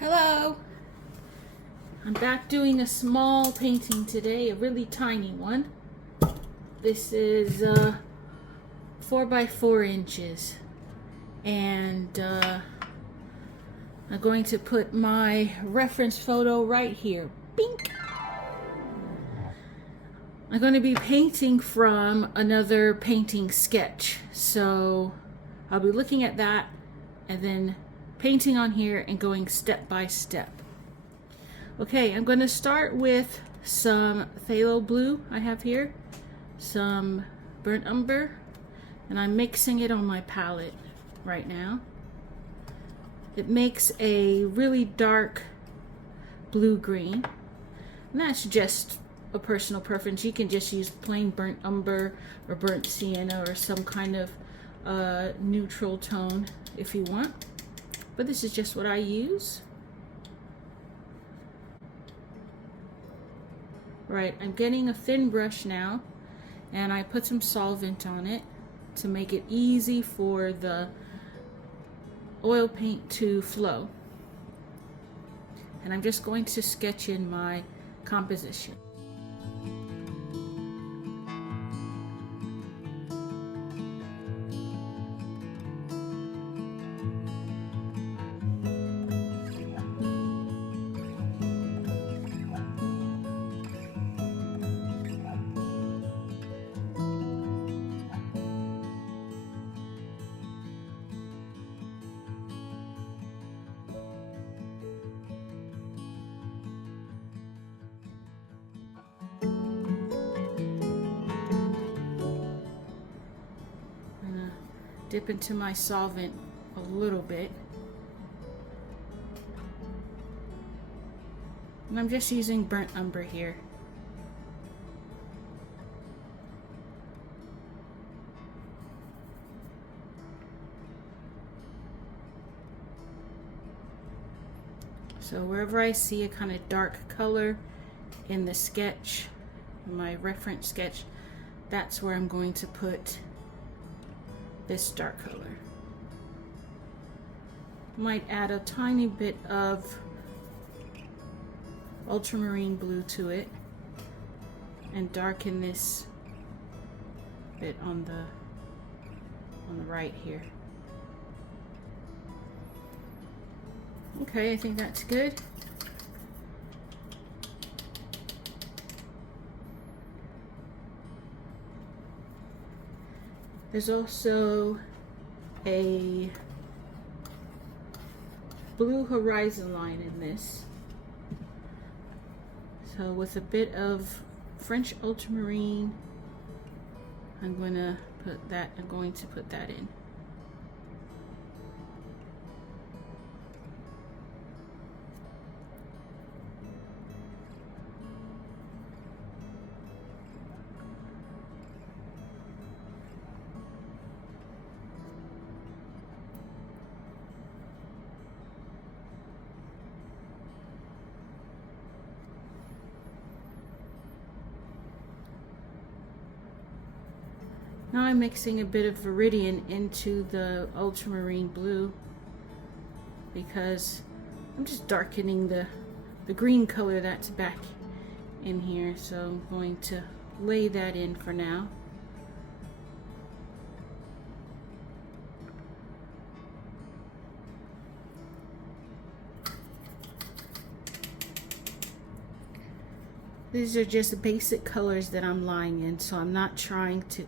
Hello! I'm back doing a small painting today, a really tiny one. This is 4 by 4 inches. And I'm going to put my reference photo right here. Bink! I'm going to be painting from another painting sketch. So I'll be looking at that and then painting on here and going step by step. Okay, I'm going to start with some phthalo blue I have here, some burnt umber, and I'm mixing it on my palette right now. It makes a really dark blue-green, and that's just a personal preference. You can just use plain burnt umber or burnt sienna or some kind of neutral tone if you want. But this is just what I use. Right, I'm getting a thin brush now, and I put some solvent on it to make it easy for the oil paint to flow. And I'm just going to sketch in my composition. Dip into my solvent a little bit. And I'm just using burnt umber here. So wherever I see a kind of dark color in the sketch, in my reference sketch, that's where I'm going to put this dark color. Might add a tiny bit of ultramarine blue to it and darken this bit on the right here. Okay, I think that's good. There's also a blue horizon line in this. So with a bit of French ultramarine, I'm going to put that in. Now I'm mixing a bit of Viridian into the ultramarine blue because I'm just darkening the green color that's back in here. So I'm going to lay that in for now. These are just basic colors that I'm laying in, so I'm not trying to,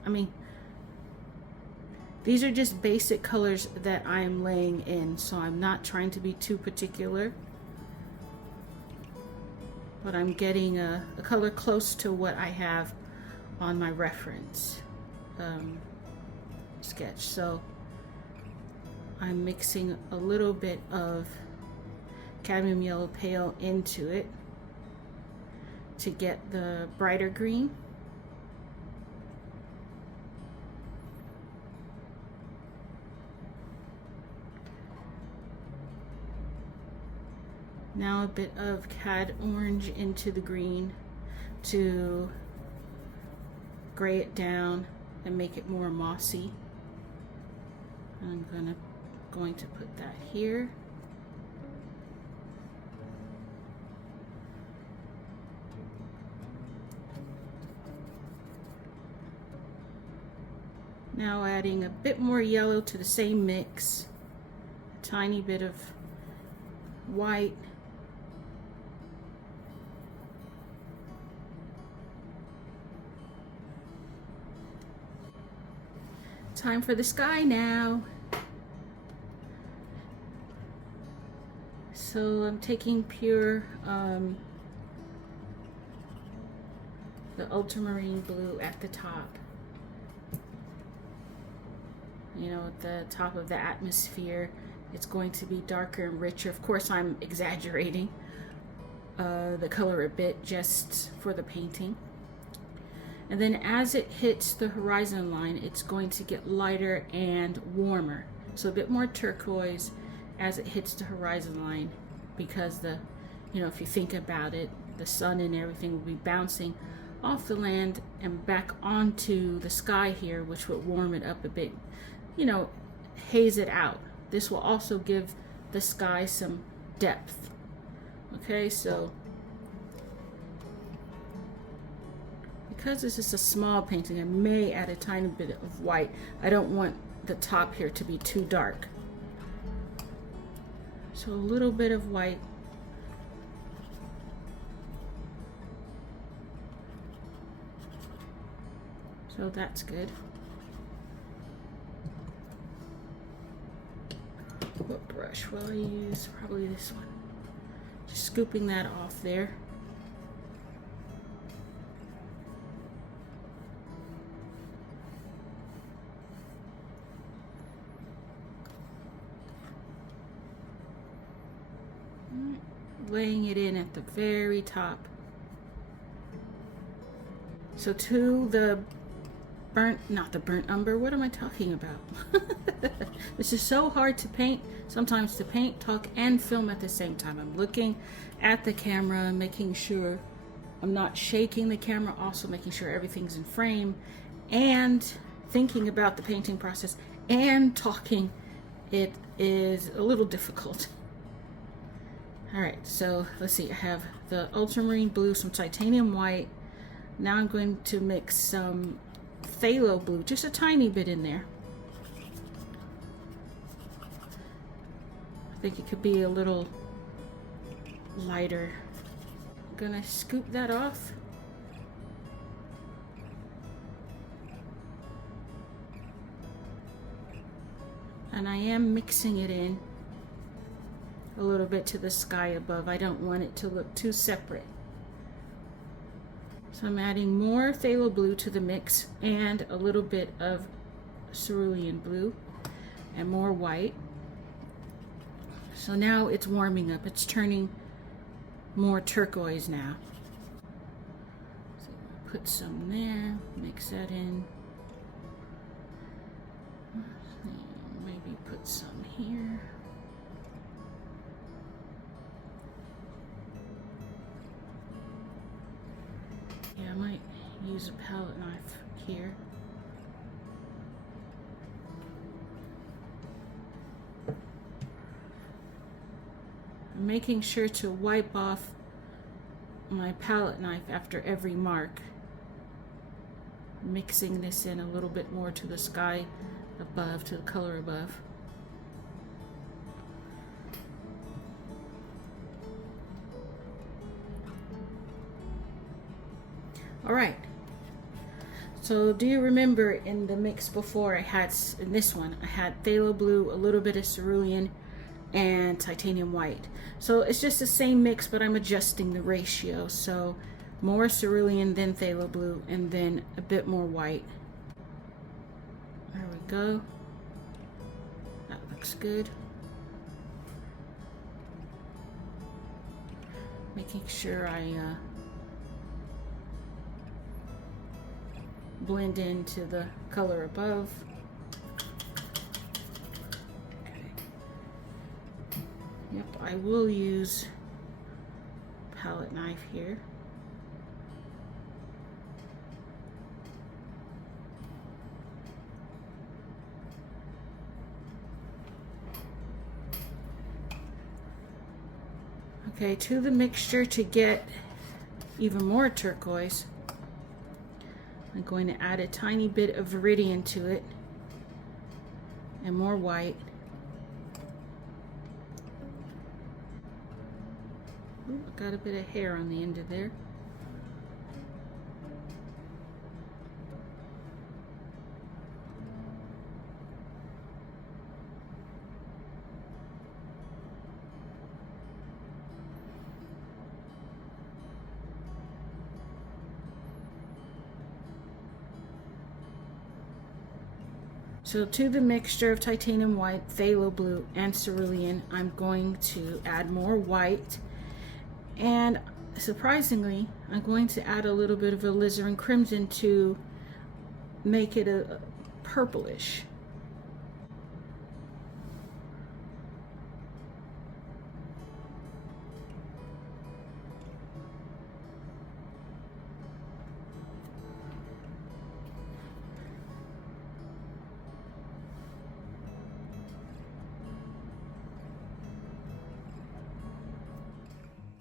these are just basic colors that I am laying in, so I'm not trying to be too particular. But I'm getting a color close to what I have on my reference sketch. So I'm mixing a little bit of cadmium yellow pale into it to get the brighter green. Now a bit of cad orange into the green to gray it down and make it more mossy. I'm going to put that here. Now adding a bit more yellow to the same mix, a tiny bit of white. Time for the sky now. So I'm taking pure the ultramarine blue at the top. You know, at the top of the atmosphere, it's going to be darker and richer. Of course, I'm exaggerating the color a bit just for the painting. And then as it hits the horizon line, it's going to get lighter and warmer. So a bit more turquoise as it hits the horizon line, because you know, if you think about it, the sun and everything will be bouncing off the land and back onto the sky here, which would warm it up a bit, you know, haze it out. This will also give the sky some depth. Okay, so because this is a small painting, I may add a tiny bit of white. I don't want the top here to be too dark. So a little bit of white. So that's good. What brush will I use? Probably this one. Just scooping that off there. Laying it in at the very top. So to the not the burnt umber, what am I talking about? This is so hard to paint, sometimes to paint, talk, and film at the same time. I'm looking at the camera, making sure I'm not shaking the camera, also making sure everything's in frame, and thinking about the painting process and talking. It is a little difficult. All right, so let's see. I have the ultramarine blue, some titanium white. Now I'm going to mix some phthalo blue, just a tiny bit in there. I think it could be a little lighter. I'm gonna scoop that off. And I am mixing it in a little bit to the sky above. I don't want it to look too separate. So I'm adding more phthalo blue to the mix and a little bit of cerulean blue and more white. So now it's warming up. It's turning more turquoise now. So put some there, mix that in. Maybe put some here. Yeah, I might use a palette knife here. I'm making sure to wipe off my palette knife after every mark. Mixing this in a little bit more to the sky above, to the color above. All right, so do you remember in the mix before I had, in this one, I had phthalo blue, a little bit of cerulean, and titanium white. So it's just the same mix, but I'm adjusting the ratio. So more cerulean, then phthalo blue, and then a bit more white. There we go. That looks good. Making sure I blend into the color above. Okay. Yep, I will use palette knife here. Okay, to the mixture to get even more turquoise, I'm going to add a tiny bit of Viridian to it. and more white. Ooh, I got a bit of hair on the end of there. So to the mixture of titanium white, phthalo blue, and cerulean, I'm going to add more white. And surprisingly, I'm going to add a little bit of alizarin crimson to make it a purplish.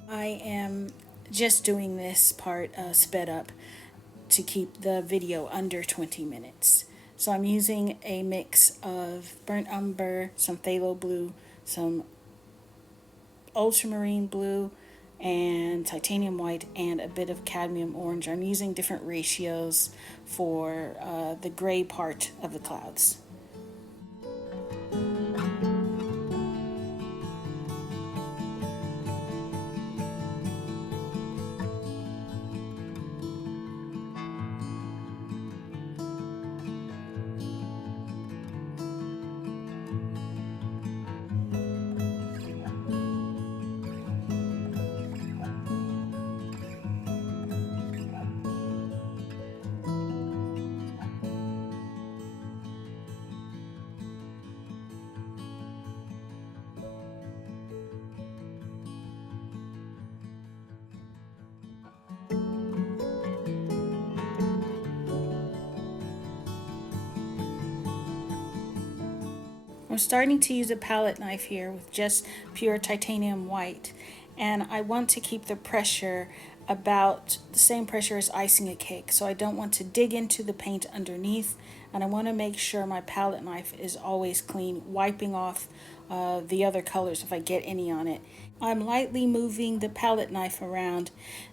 I am just doing this part sped up to keep the video under 20 minutes. So I'm using a mix of burnt umber, some phthalo blue, some ultramarine blue, and titanium white, and a bit of cadmium orange. I'm using different ratios for the gray part of the clouds. I'm starting to use a palette knife here with just pure titanium white, and I want to keep the pressure about the same pressure as icing a cake, so I don't want to dig into the paint underneath, and I want to make sure my palette knife is always clean, wiping off the other colors if I get any on it. I'm lightly moving the palette knife around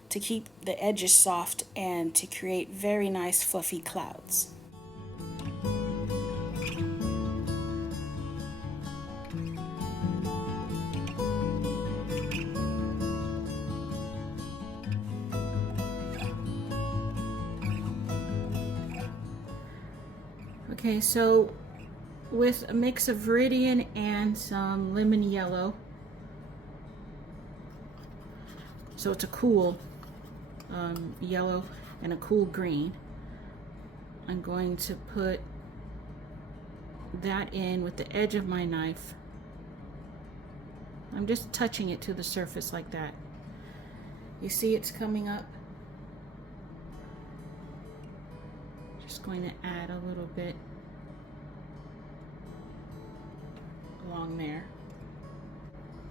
to keep the edges soft and to create very nice fluffy clouds. Okay, so with a mix of viridian and some lemon yellow, so it's a cool yellow and a cool green, I'm going to put that in with the edge of my knife. I'm just touching it to the surface like that. You see it's coming up? Just going to add a little bit along there.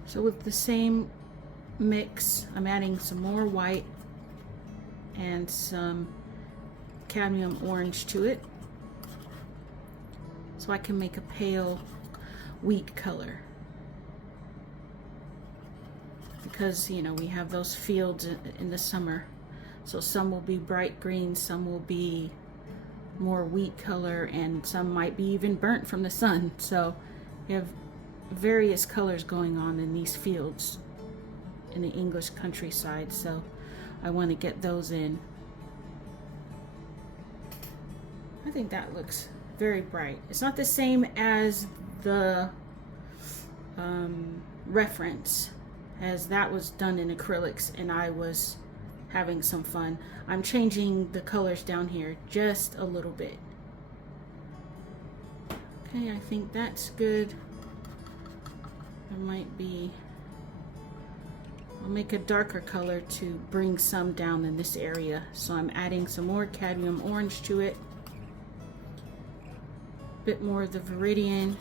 So with the same mix, I'm adding some more white and some cadmium orange to it so I can make a pale wheat color, because you know we have those fields in the summer, so some will be bright green, some will be more wheat color, and some might be even burnt from the sun. So you have various colors going on in these fields in the English countryside, so I want to get those in. I think that looks very bright. It's not the same as the reference, as that was done in acrylics and I was having some fun. I'm changing the colors down here just a little bit. Okay, I think that's good. I'll make a darker color to bring some down in this area. So I'm adding some more cadmium orange to it. A bit more of the viridian.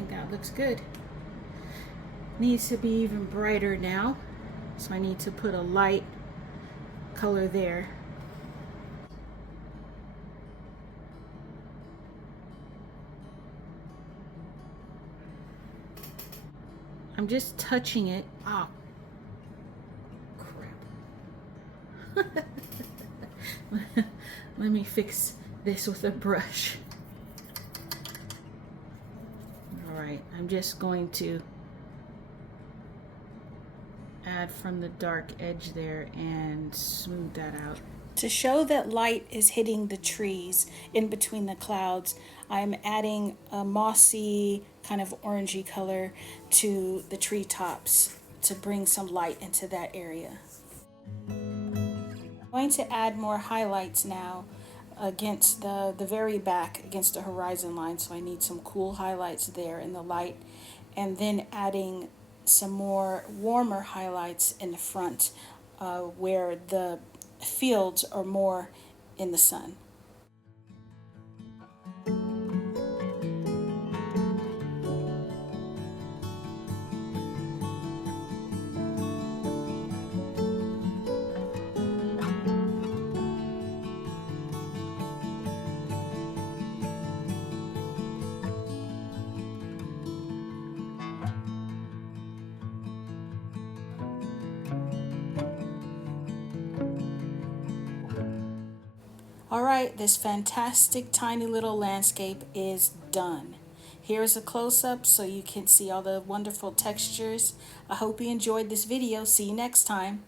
think that looks good. Needs to be even brighter now, so I need to put a light color there. I'm just touching it. Ah, crap. Let me fix this with a brush. All right, I'm just going to add from the dark edge there and smooth that out. To show that light is hitting the trees in between the clouds, I'm adding a mossy kind of orangey color to the treetops to bring some light into that area. I'm going to add more highlights now against the very back, against the horizon line, so I need some cool highlights there in the light, and then adding some more warmer highlights in the front where the fields are more in the sun. All right, this fantastic tiny little landscape is done. Here's a close-up so you can see all the wonderful textures. I hope you enjoyed this video. See you next time.